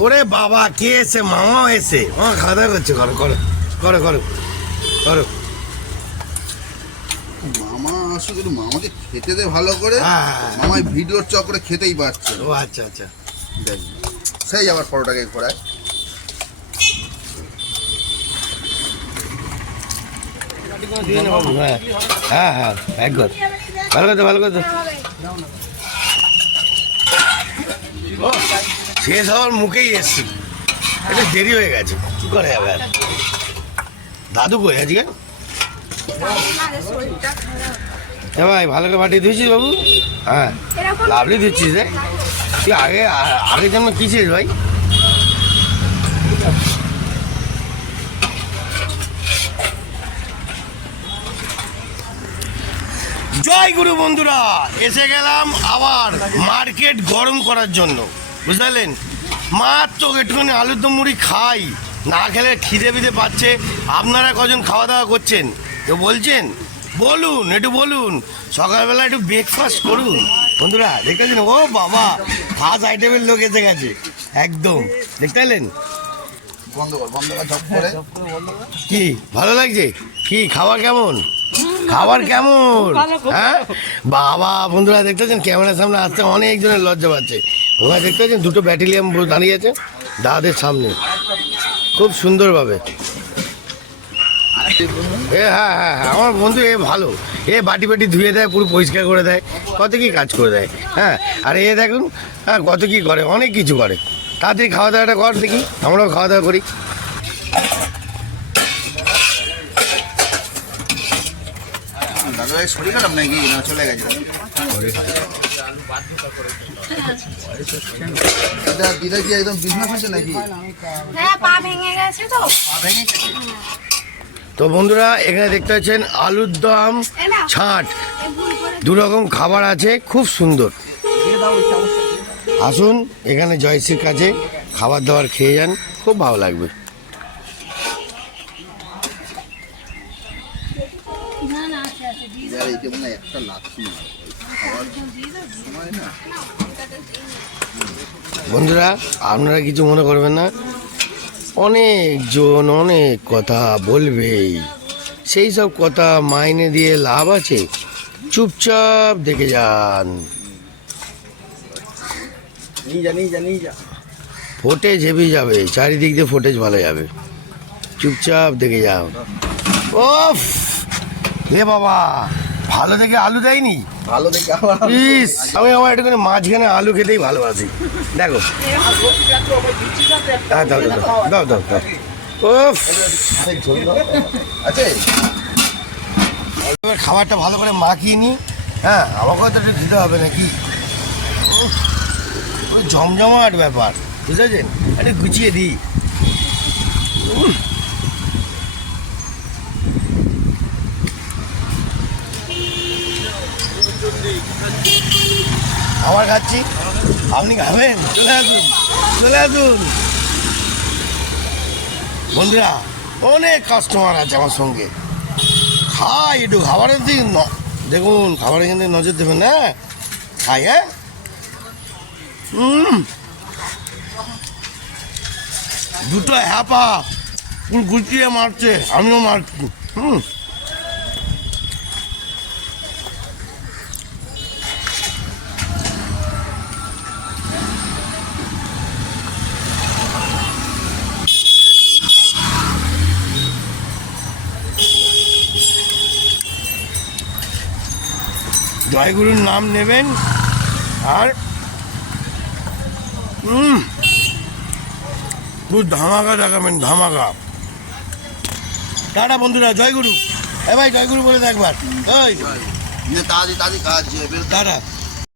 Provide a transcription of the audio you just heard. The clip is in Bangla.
ওরে বাবা কে এসে? মামাও এসে? মামা খাওয়া দাওয়া করছে করো করো করো করো করো। মামা আসুক একটু মামাকে খেতে দে ভালো করে। হ্যাঁ। মামাই ভিডিওর চক্করে খেতেই পারছে ও আচ্ছা আচ্ছা। দেখ সেই আবার পরোটাকে ঘোরায়। হ্যাঁ হ্যাঁ হ্যাঁ ভালো। কথা ভালো কথা ও শেষ হওয়ার মুখেই এসছি। এটা দেরি হয়ে গেছে। কি করে যাবে আর? দাদু কই আজকে? হ্যাঁ ভাই, ভালো করে পাঠিয়ে দিয়েছিস বাবু? হ্যাঁ লাভলি দিচ্ছিস রে তুই আগে আগের জন্য কী ছিলিস ভাই? জয় গুরু বন্ধুরা, এসে গেলাম আবার মার্কেট গরম করার জন্য। বুঝতে পারলেন মাত্র একটুখানি আলুর দম মুড়ি খাই না খেলে খিদে বিদে পাচ্ছে। আপনারা কজন খাওয়া দাওয়া করছেন? কেউ বলছেন? বলুন একটু বলুন। সকালবেলা একটু ব্রেকফাস্ট করুন। বন্ধুরা দেখেছেন ও বাবা ফার্স্ট আইটেমের লোক এসে গেছে। একদম। দেখতে পেলেন? কি ভালো লাগছে? কি খাবার কেমন? খাবার কেমন? হ্যাঁ? বাবা বন্ধুরা দেখতেছেন ক্যামেরার সামনে আসতে অনেকজনের লজ্জা পাচ্ছে। ওরা দেখতেছেন দুটো ব্যাটালিয়াম দাঁড়িয়ে আছে দাদের সামনে। খুব সুন্দরভাবে। এ হ্যাঁ হ্যাঁ হ্যাঁ আমার বন্ধু এ ভালো। এ বাটি বাটি ধুয়ে দেয়, পুরো পরিষ্কার করে দেয়, কত কি কাজ করে দেয় হ্যাঁ। আর এ দেখুন হ্যাঁ কত কি করে, অনেক কিছু করে। তাড়াতাড়ি খাওয়া দাওয়াটা কর দেখি, আমরাও খাওয়া দাওয়া করি। দাদা ভাই শরীর খারাপ নাকি? না চলে গেছে। দিদা দিদা কি একদম বিজনেস হচ্ছে নাকি? হ্যাঁ পা ভেঙে গেছে তো। পা ভেঙে গেছে? তো বন্ধুরা এখানে দেখতে পাচ্ছেন আলুর দম ছাট। দু রকম খাবার আছে খুব সুন্দর। আসুন এখানে জয়শ্রীর কাছে খাবার দাবার খেয়ে যান খুব ভালো লাগবে। মনে হয় একটা লাগছে না। বন্ধুরা আপনারা কিছু মনে করবেন না। অনেকজন অনেক কথা বলবেই। সেই সব কথা মাইনে দিয়ে লাভ আছে। চুপচাপ দেখে যান। ফোটেজ হেভি যাবে। চারিদিক দিয়ে ফোটেজ ভালো যাবে। চুপচাপ দেখে যাও ওফ! এ বাবা ভালো দেখে আলু দেয়নি? ভালো দেখে আবার প্লিজ আমি আমার একটুখানি মাঝখানে আলু খেতেই ভালোবাসি। দেখো। হ্যাঁ দাও দাও দাও, দাও দাও। আছে এবার খাবারটা ভালো করে মাখিয়ে নি। হ্যাঁ আমাকেও তো একটু দিতে হবে নাকি? জমজমাট ব্যাপার বুঝেছেন? একটু গুছিয়ে দিই। খাচ্ছি আপনি খাবেন? চলে আসুন চলে আসুন। বন্ধুরা, অনেক কাস্টমার আছে আমার সঙ্গে। খাই, একটু খাবারের দিক ন- দেখুন, খাবারের কিন্তু নজর দেবেন না খাই হ্যাঁ। দুটো হ্যাপা। গুছিয়ে মারছে, আমিও মারছি। হুম। জয়গুরুর নাম নেবেন আর হুম পুরো ধামাকা দেখাবেন ধামাকা। টাটা বন্ধুরা জয়গুরু। এ ভাই জয়গুরু বলে দেখবার ওই তাড়াতাড়ি কাজ টাটা।